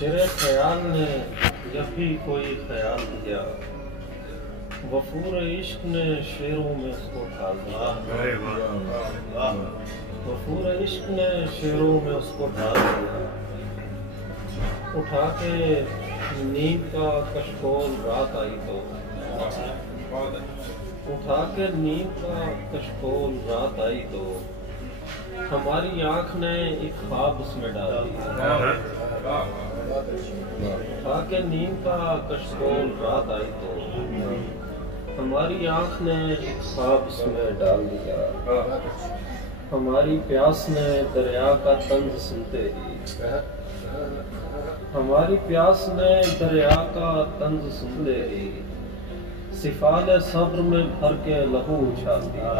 तेरे ख्याल ने जब भी कोई ख्याल दिया, वफूर इश्क ने शेरों में उसको ढाल दिया। वफूर इश्क ने शेरों में उसको ढाल दिया। उठा के नींद का कशकोल रात आई तो, उठा के नींद का कशकोल रात आई तो, हमारी आंख ने एक ख्वाब उसमें डाल दिया। उठा के नींद का कशकोल रात आई तो, हमारी आंख ने एक ख्वाब उसमें डाल दिया। हमारी प्यास ने दरिया का तंज सुनते ही, हमारी प्यास ने दरिया का तंज सुनते ही, सिफाले सब्र में भर के लहू उछाल दिया।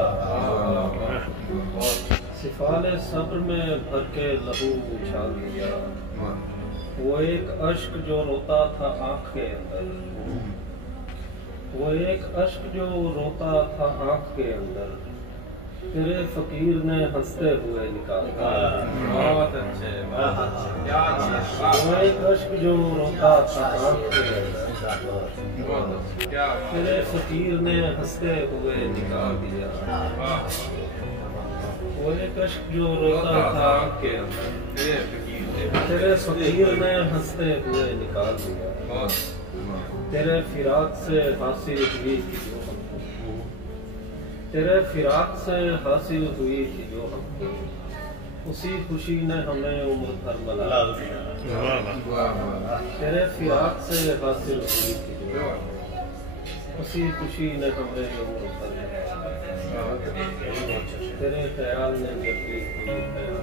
सिफाले सब्र में भर के लहू उछाल दिया। वो एक अश्क जो रोता था आँख के अंदर, वो एक अश्क जो रोता था आँख के अंदर, तेरे फकीर ने हंसते हुए निकाला। बहुत अच्छे, बहुत अच्छे। वो एक अश्क जो रोता था आँख के अंदर, तेरे फकीर ने हंसते हुए निकाल दिया। वो एक अश्क जो रोता था आँख के अंदर, तेरे फकीर ने हंसते हुए निकाल दिया। तेरे फिराक से हासिल हुई थी जो हमको, तेरे फिराक से हासिल हुई थी जो हमको, उसी खुशी ने हमें उम्र भर बला दिया। तेरे फिराक से हासिल हुई थी जो, उसी खुशी ने हमें उम्र भर बला दिया। तेरे ख्याल ने जब भी कोई ख्याल,